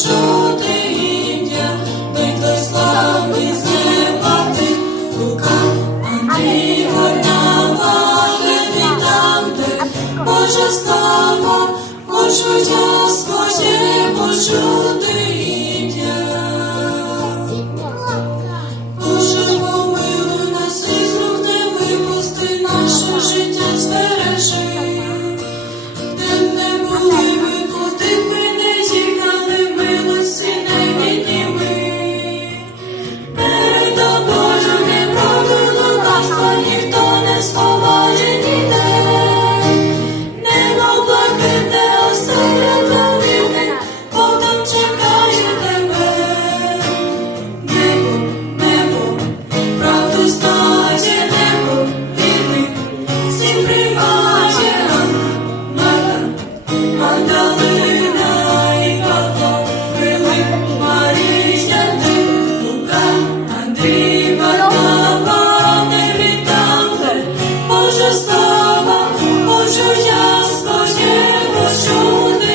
почути ім'я, той славний з неба ти, Лука, Андрій, Варнава, Левій там, де Божа слава, хочу я своє почути ім'я. Боже, помилуй нас і з рук не випусти, наше життя збережи. Де б не були ми, куди б ми не їхали, милості не відніми. Перед тобою неправди лукавства ніхто не сховає ніде. Небо блакитне, оселя для вірних, Бог там чекає тебе. Небо, правду знає, небо вірних, всім приймає. Магдалина і Павло, Филип, Марія, ти, Лука, Андрій, Варнава, Левій там, де Божа слава, хочу я своє почути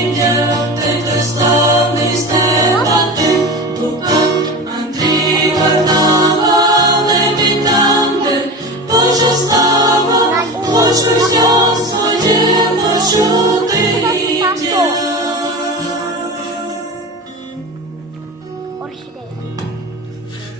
ім'я, той славний з неба ти, Лука, Андрій, Варнава, Левій там, де Божа слава, хочу я